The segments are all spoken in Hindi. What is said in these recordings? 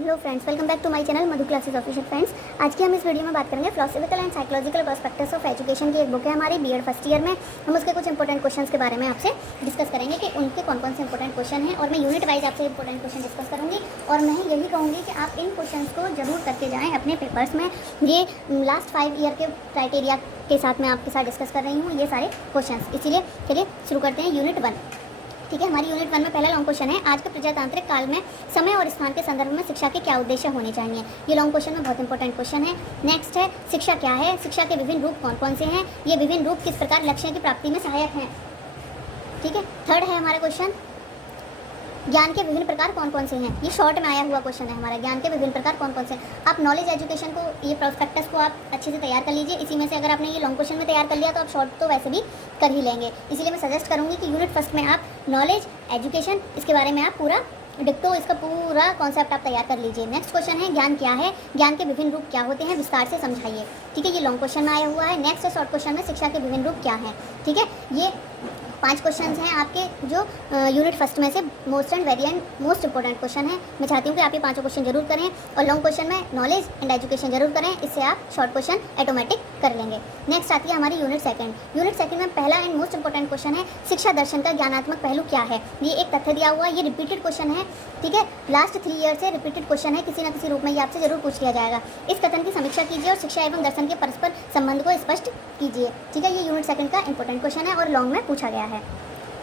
Hello friends, welcome back to my channel Madhu classes official. Friends, आज की हम इस वीडियो में बात करेंगे philosophical and psychological perspectives of education की एक बुक है हमारी बीएड फर्स्ट ईयर में। हम उसके कुछ इंपॉर्टेंट क्वेश्चंस के बारे में आपसे डिस्कस करेंगे कि उनके कौन कौन से इंपॉर्टेंट क्वेश्चन हैं, और मैं यूनिट वाइज आपसे इंपॉर्टेंट क्वेश्चन डिस्कस करूँगी। और मैं यही कहूँगी कि आप इन क्वेश्चन को जरूर करके जाएँ अपने पेपर्स में। ये लास्ट 5 ईयर के क्राइटेरिया के साथ मैं आपके साथ डिस्कस कर रही हूँ ये सारे क्वेश्चन। इसीलिए चलिए शुरू करते हैं यूनिट 1। ठीक है, हमारी यूनिट 1 में पहला लॉन्ग क्वेश्चन है, आज के प्रजातांत्रिक काल में समय और स्थान के संदर्भ में शिक्षा के क्या उद्देश्य होने चाहिए। ये लॉन्ग क्वेश्चन में बहुत इंपॉर्टेंट क्वेश्चन है। नेक्स्ट है, शिक्षा क्या है, शिक्षा के विभिन्न रूप कौन कौन से हैं, ये विभिन्न रूप किस प्रकार लक्ष्यों की प्राप्ति में सहायक हैं। ठीक है, थर्ड है हमारा क्वेश्चन, ज्ञान के विभिन्न प्रकार कौन कौन से हैं। ये शॉर्ट में आया हुआ क्वेश्चन है हमारा, ज्ञान के विभिन्न प्रकार कौन कौन से हैं। आप नॉलेज एजुकेशन को, ये प्रोस्पेक्टस को आप अच्छे से तैयार कर लीजिए। इसी में से अगर आपने ये लॉन्ग क्वेश्चन में तैयार कर लिया तो आप शॉर्ट तो वैसे भी कर ही लेंगे। इसीलिए मैं सजेस्ट करूँगी कि यूनिट फर्स्ट में आप नॉलेज एजुकेशन, इसके बारे में आप पूरा डिक्टो, इसका पूरा कॉन्सेप्ट आप तैयार कर लीजिए। नेक्स्ट क्वेश्चन है, ज्ञान क्या है, ज्ञान के विभिन्न रूप क्या होते हैं, विस्तार से समझाइए। ठीक है, ये लॉन्ग क्वेश्चन में आया हुआ है। नेक्स्ट है शॉर्ट क्वेश्चन में, शिक्षा के विभिन्न रूप क्या हैं। ठीक है, ये 5 क्वेश्चंस हैं आपके जो यूनिट फर्स्ट में से most and very and most important question है। मैं चाहती हूँ कि आप ये 5 क्वेश्चन जरूर करें, और लॉन्ग क्वेश्चन में नॉलेज एंड एजुकेशन जरूर करें, इससे आप शॉर्ट क्वेश्चन ऑटोमेटिक कर लेंगे। नेक्स्ट आती है हमारी यूनिट सेकंड। यूनिट सेकंड में पहला एंड मोस्ट इंपॉर्टेंट क्वेश्चन है, शिक्षा दर्शन का ज्ञानात्मक पहलू क्या है। ये एक तथ्य दिया हुआ है, ये रिपीटेड क्वेश्चन है। ठीक है, लास्ट 3 ईयर से रिपीटेड क्वेश्चन है, किसी न किसी रूप में ये आपसे जरूर पूछ लिया जाएगा। इस कथन की समीक्षा कीजिए और शिक्षा एवं दर्शन के परस्पर संबंध को स्पष्ट कीजिए। ठीक है, ये यूनिट सेकंड का इंपॉर्टेंट क्वेश्चन है और लॉन्ग में पूछा गया है।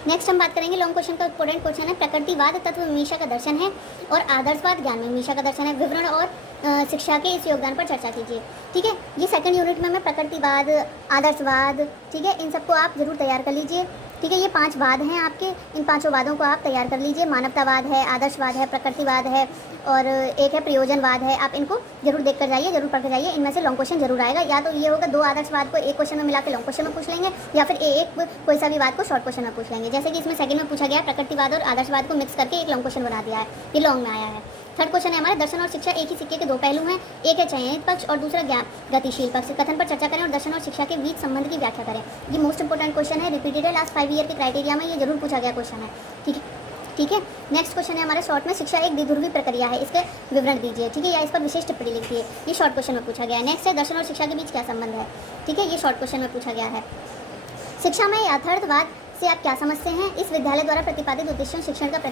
नेक्स्ट हम बात करेंगे लॉन्ग क्वेश्चन का इंपॉर्टेंट क्वेश्चन है, प्रकृतिवाद तत्व मीमांसा का दर्शन है और आदर्शवाद ज्ञान में मीमांसा का दर्शन है। विवरण और शिक्षा के इस योगदान पर चर्चा कीजिए। ठीक है, ये सेकंड यूनिट में मैं प्रकृतिवाद, आदर्शवाद, ठीक है, इन सबको आप जरूर तैयार कर लीजिए। ठीक है, ये 5 वाद हैं आपके, इन 5 वादों को आप तैयार कर लीजिए। मानवतावाद है, आदर्शवाद है, प्रकृतिवाद है और एक है प्रयोजनवाद है। आप इनको जरूर देख कर जाइए, जरूर पढ़ कर जाइए। इनमें से लॉन्ग क्वेश्चन जरूर आएगा। या तो ये होगा 2 आदर्शवाद को एक क्वेश्चन में मिला के लॉन्ग क्वेश्चन में पूछ लेंगे, या फिर एक कोई सा भी वाद को शॉर्ट क्वेश्चन में पूछ लेंगे। जैसे कि इसमें सेकंड में पूछा गया प्रकृतिवाद और आदर्शवाद को मिक्स करके एक लॉन्ग क्वेश्चन बना दिया है, ये लॉन्ग में आया है। थर्ड क्वेश्चन है हमारे, दर्शन और शिक्षा एक ही सिक्के के 2 पहलू हैं, एक है चयनित पक्ष और दूसरा ज्ञान गतिशील पक्ष। कथन पर चर्चा करें और दर्शन और शिक्षा के बीच संबंध की व्याख्या करें। ये मोस्ट इंपॉर्टेंट क्वेश्चन है, रिपीटेड है, लास्ट 5 ईयर के क्राइटेरिया में ये जरूर पूछा गया क्वेश्चन है। ठीक है, नेक्स्ट क्वेश्चन है हमारे शॉर्ट में, शिक्षा एक द्विध्रुवीय प्रक्रिया है, इसके विवरण दीजिए। ठीक है, या इस पर विशेष टिप्पणी लिखिए। ये शॉर्ट क्वेश्चन में पूछा गया है। नेक्स्ट है, दर्शन और शिक्षा के बीच क्या संबंध है। ठीक है, ये शॉर्ट क्वेश्चन में पूछा गया है। शिक्षा में यथार्थवाद से आप क्या समझते हैं, इस विद्यालय द्वारा प्रतिपादित उद्देश्यों शिक्षण का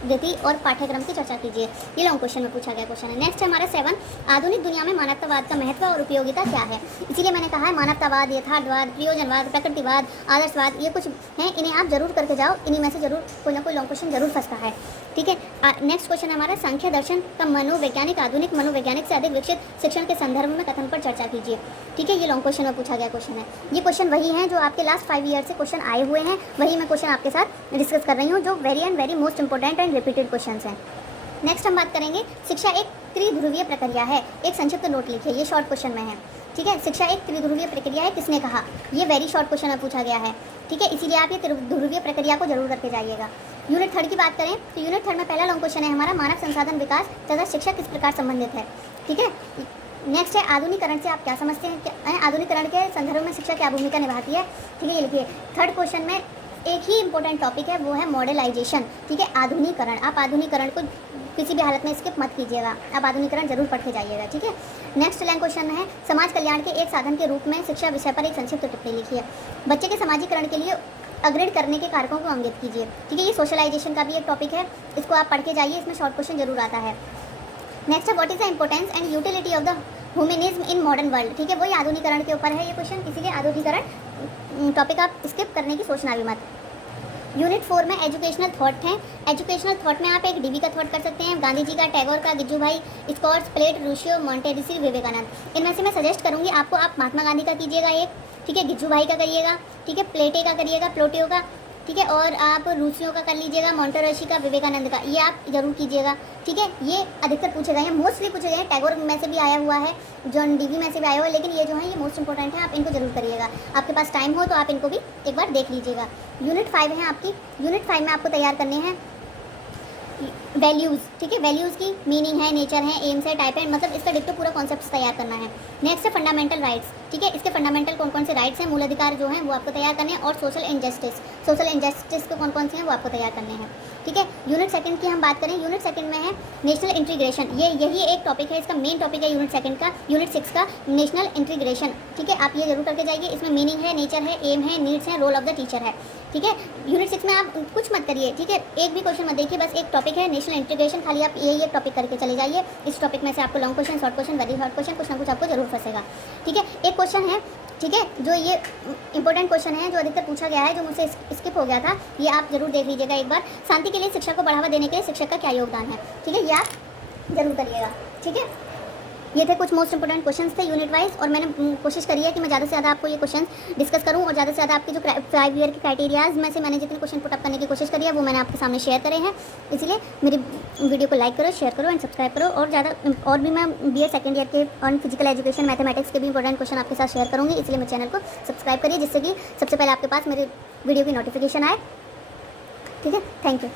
गति और पाठ्यक्रम की चर्चा कीजिए। ये लॉन्ग क्वेश्चन में पूछा गया क्वेश्चन है। नेक्स्ट है हमारा 7, आधुनिक दुनिया में मानवतावाद का महत्व और उपयोगिता क्या है। इसीलिए मैंने कहा है मानवतावाद, यथार्थवाद, प्रयोजनवाद, प्रकृतिवाद, आदर्शवाद, ये कुछ हैं, इन्हें आप जरूर करके जाओ। इन्हीं में से जरूर कोई ना कोई लॉन्ग क्वेश्चन जरूर फंसता है। ठीक है, नेक्स्ट क्वेश्चन है हमारा, सांख्य दर्शन का मनोवैज्ञानिक, आधुनिक मनोवैज्ञानिक से अधिक विकसित शिक्षण के संदर्भ में कथन पर चर्चा कीजिए। ठीक है, ये लॉन्ग क्वेश्चन में पूछा गया क्वेश्चन है। ये क्वेश्चन वही हैं जो आपके लास्ट 5 ईयर से क्वेश्चन आए हुए हैं, वही मैं क्वेश्चन आपके साथ डिस्कस कर रही हूँ, जो very and very most important and repeated question हैं। नेक्स्ट हम बात करेंगे, शिक्षा एक त्रिध्रुवीय प्रक्रिया है, एक संक्षिप्त नोट लिखिए। ये शॉर्ट क्वेश्चन में है। ठीक है, शिक्षा एक त्रिध्रुवीय प्रक्रिया है, किसने कहा, ये वेरी शॉर्ट क्वेश्चन में पूछा गया है। ठीक है, इसीलिए आप ये त्रिध्रुवीय प्रक्रिया को जरूर करके जाइएगा। यूनिट 3 की बात करें तो यूनिट 3 में पहला लॉन्ग क्वेश्चन है हमारा, मानव संसाधन विकास तथा शिक्षा किस प्रकार संबंधित है। ठीक है, नेक्स्ट है, आधुनिकरण से आप क्या समझते हैं, आधुनिकरण के संदर्भ में शिक्षा क्या भूमिका निभाती है। ठीक है, ये लिखिए। थर्ड क्वेश्चन में एक ही इंपॉर्टेंट टॉपिक है, वो है मॉडर्नाइजेशन। ठीक है, आधुनिकरण, आप आधुनिकरण को किसी भी हालत में स्किप मत कीजिएगा, आप आधुनिकरण जरूर पढ़ के जाइएगा। ठीक है, नेक्स्ट लैंग क्वेश्चन है, समाज कल्याण के एक साधन के रूप में शिक्षा विषय पर एक संक्षिप्त टिप्पणी लिखिए। बच्चे के समाजीकरण के लिए अपग्रेड करने के कारकों को अंकित कीजिए। ठीक है, ये सोशलाइजेशन का भी एक टॉपिक है, इसको आप पढ़ के जाइए, इसमें शॉर्ट क्वेश्चन जरूर आता है। नेक्स्ट है, what is the importance and utility of the humanism in modern world. ठीक है, वही आधुनिकरण के ऊपर है ये क्वेश्चन, इसीलिए आधुनिकरण टॉपिक आप स्किप करने की सोचना भी मत। यूनिट 4 में एजुकेशनल थॉट हैं। एजुकेशनल थॉट में आप एक डीबी का थॉट कर सकते हैं, गांधी जी का, टैगोर का, गिज्जू भाई, स्कॉट्स, प्लेट, रूशियो, मॉन्टेरेसी, विवेकानंद। इनमें से मैं सजेस्ट करूंगी आपको, आप महात्मा गांधी का कीजिएगा एक, ठीक है, गिज्जू भाई का करिएगा, ठीक है, प्लेटे का करिएगा, प्लोटियो का, ठीक है, और आप रूसियों का कर लीजिएगा, मॉन्टेरेसी का, विवेकानंद का, ये आप जरूर कीजिएगा। ठीक है, ये अधिकतर पूछे गए हैं, मोस्टली पूछे गए हैं, टैगोर में से भी आया हुआ है, जॉन डीवी में से भी आया हुआ है, लेकिन ये जो है ये मोस्ट इंपॉर्टेंट है, आप इनको जरूर करिएगा। आपके पास टाइम हो तो आप इनको भी एक बार देख लीजिएगा। यूनिट 5 है आपकी, यूनिट 5 में आपको तैयार करने हैं वैल्यूज़। ठीक है, वैल्यूज़ की मीनिंग है, नेचर है, एम्स है, टाइप है, मतलब इसका डिक्टो पूरा कॉन्सेप्ट तैयार करना है। नेक्स्ट है फंडामेंटल राइट्स। ठीक है, इसके फंडामेंटल कौन कौन से राइट्स हैं, मूल अधिकार जो हैं वो आपको तैयार करने हैं, और सोशल इनजस्टिस। सोशल इंजस्टिस के कौन कौन से हैं वो आपको तैयार करने हैं। ठीक है, यूनिट सेकंड की हम बात करें, यूनिट सेकंड में है नेशनल इंटीग्रेशन। यही एक टॉपिक है, इसका मेन टॉपिक है यूनिट सेकंड का, यूनिट 6 का नेशनल इंटीग्रेशन। ठीक है, आप ये जरूर करके जाइए। इसमें मीनिंग है, नेचर है, एम है, नीड्स है, रोल ऑफ द टीचर है। ठीक है, यूनिट 6 में आप कुछ मत करिए। ठीक है, एक भी क्वेश्चन मत देखिए, बस एक टॉपिक है नेशनल इंटीग्रेशन, खाली आप ये टॉपिक करके चले जाइए। इस टॉपिक में से आपको long question, short question, very short question, कुछ ना कुछ आपको जरूर फंसेगा। ठीक है, एक क्वेश्चन है, ठीक है, जो ये इंपॉर्टेंट क्वेश्चन है, जो अधिकतर पूछा गया है, जो मुझसे स्किप हो गया था, ये आप जरूर देख लीजिएगा एक बार। शांति के लिए शिक्षा को बढ़ावा देने के लिए शिक्षक का क्या योगदान है। ठीक है, ये आप जरूर करिएगा। ठीक है, ये थे कुछ मोस्ट इंपोर्टेंट क्वेश्चंस थे यूनिट वाइज, और मैंने कोशिश करी है कि मैं ज़्यादा से ज़्यादा आपको ये क्वेश्चन डिस्कस करूं, और ज़्यादा से ज़्यादा आपके जो 5 ईयर के क्राइटेरियाज में से मैंने जितने क्वेश्चन पुटअप करने की कोशिश करी है वो मैंने आपके सामने शेयर करे हैं। इसलिए मेरी वीडियो को लाइक करो, शेयर करो एंड सब्सक्राइब करो। और ज़्यादा और भी मैं BA सेकंड ईयर के और फिजिकल एजुकेशन, मैथमेटिक्स के भी इंपॉर्टेंट क्वेश्चन आपके साथ शेयर करूँगी। इसलिए मेरे चैनल को सब्सक्राइब करिए, जिससे कि सबसे पहले आपके पास मेरे वीडियो की नोटिफिकेशन आए। ठीक है, थैंक यू।